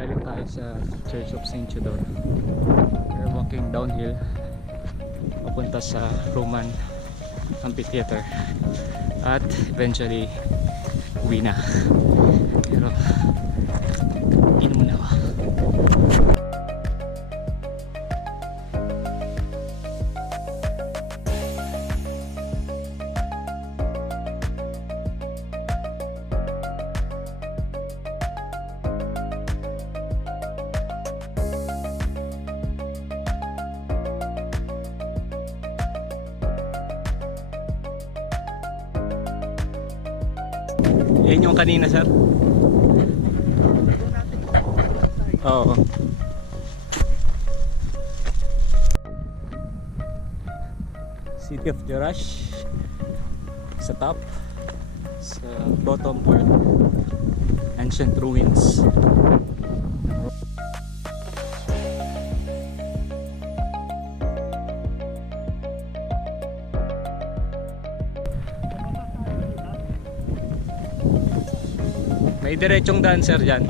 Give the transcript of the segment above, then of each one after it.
Galing tayo sa Church of St. Theodore. We're walking downhill papunta sa Roman Amphitheater at eventually uwi na. Pero inom muna ako. Yan yung kanina, sir? Oo. City of Jerash sa top, sa bottom part ancient ruins. May diretsong daan, sir, dyan.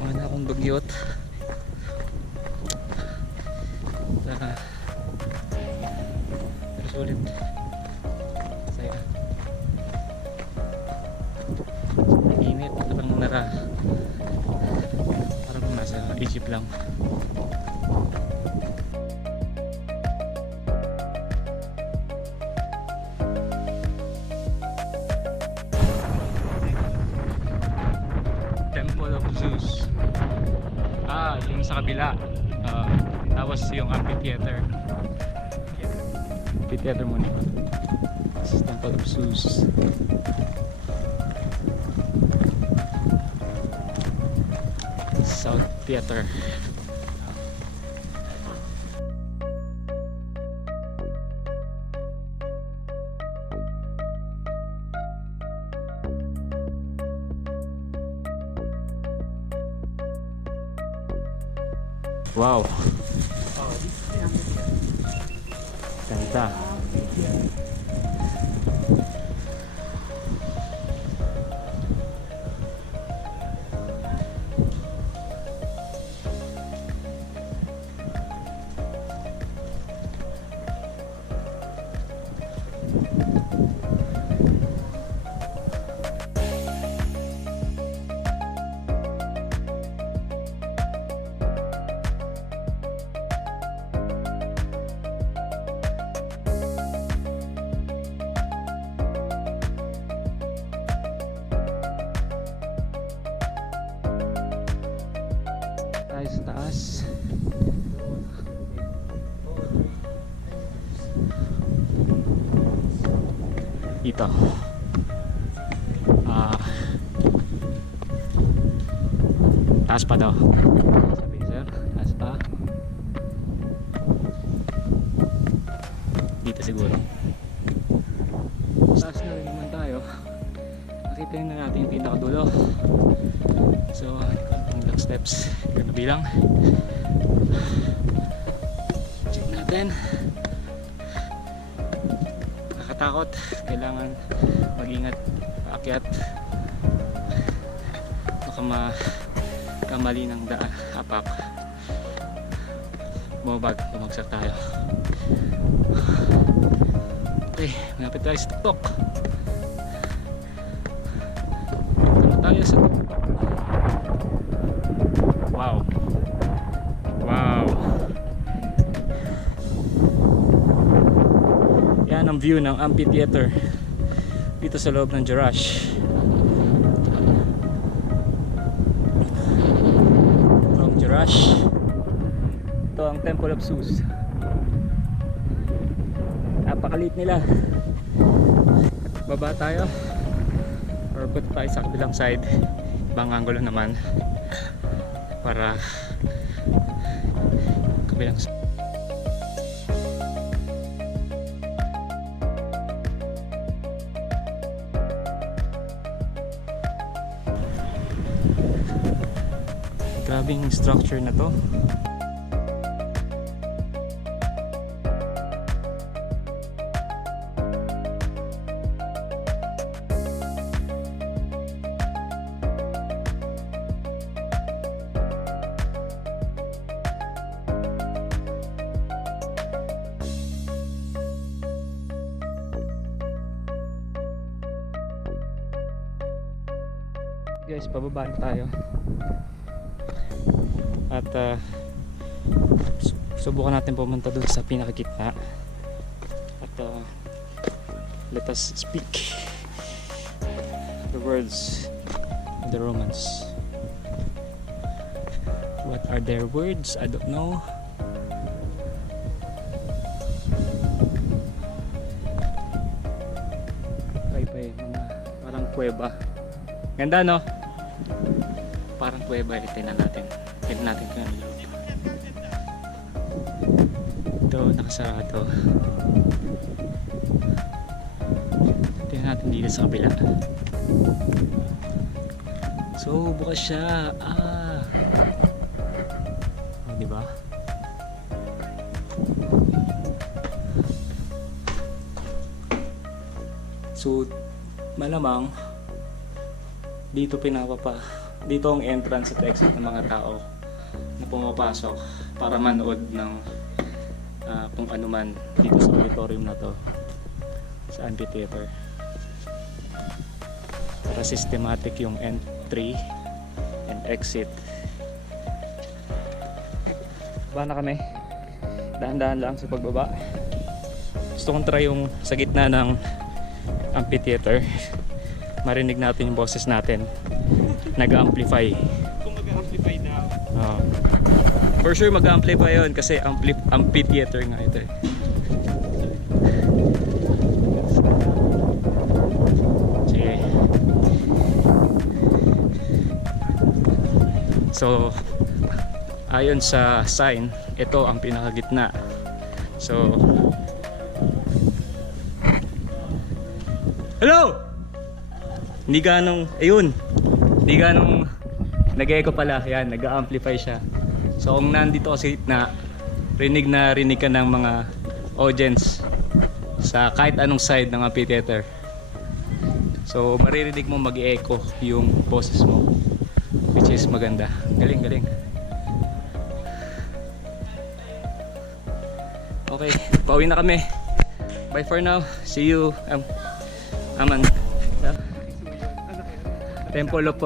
Wala akong bagyot. Pero sulit. Saya. Init. Parang nasa Egypt lang. Temple of Zeus. Yung sa kabila. Tapos yung amphitheater. Amphitheater muna. This is Temple of Zeus. South Theater. Wow. Ganda. Tayo sa taas. Dito. Taas pa daw. Sabi, sir, taas pa. Dito siguro. Taas na rin naman tayo. Nakita na natin yung pinakadulo. So, konting steps. Ganun bilang. Check natin. Nakakatakot. Kailangan mag-ingat paakyat. Baka makamali ng hapak. Bumagsak tayo. Okay, malapit tayo sa tuktok. Tayo sa tuktok. Wow. Wow. Yan ang view ng amphitheater dito sa loob ng Jerash. From Jerash Ito ang Temple of Zeus. Napakaliit nila. Baba tayo or punta tayo sa kabilang side, ibang angulo naman para kabilang side. Grabing structure na to. Guys, pababa na tayo. At subukan natin pumunta doon sa pinakagitna. At let us speak the words of the Romans. What are their words? I don't know. Pay, mga parang kuweba. Ganda, no? Parang kuweba. Tingnan natin. Tingnan natin kung ano loob. Ito, nakasarado. Tingnan natin dito sa kabila. So, bukas siya. Oh, diba? So, malamang dito dito ang entrance at exit ng mga tao na pumapasok para manood ng kung ano man dito sa auditorium na to, sa amphitheater. Para systematic yung entry and exit. Baba na kami, dahan-dahan lang sa pagbaba. Gusto kong try yung sa gitna ng amphitheater, marinig natin yung boses natin nag-amplify. Kung mag-amplify daw. For sure mag-amplify yun kasi amphitheater nga ito eh. Sige. So ayon sa sign, ito ang pinakagitna. So hello! Hindi ganong, ayun, hindi ganong nag-echo pala, yan, nag-amplify siya. So kung nandito kasi na rinig ka ng mga audience sa kahit anong side ng amphitheater. So maririnig mo mag-echo yung boses mo, which is maganda. Galing, galing. Okay, pauwi na kami. Bye for now. See you. Aman. Temple of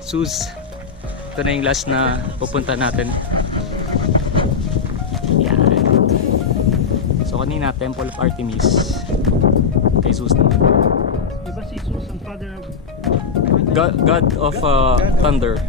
Zeus. Ito na yung last na pupunta natin. Yan. So kanina Temple of Artemis. Kay Zeus naman. Diba si Zeus ang father of God of Thunder.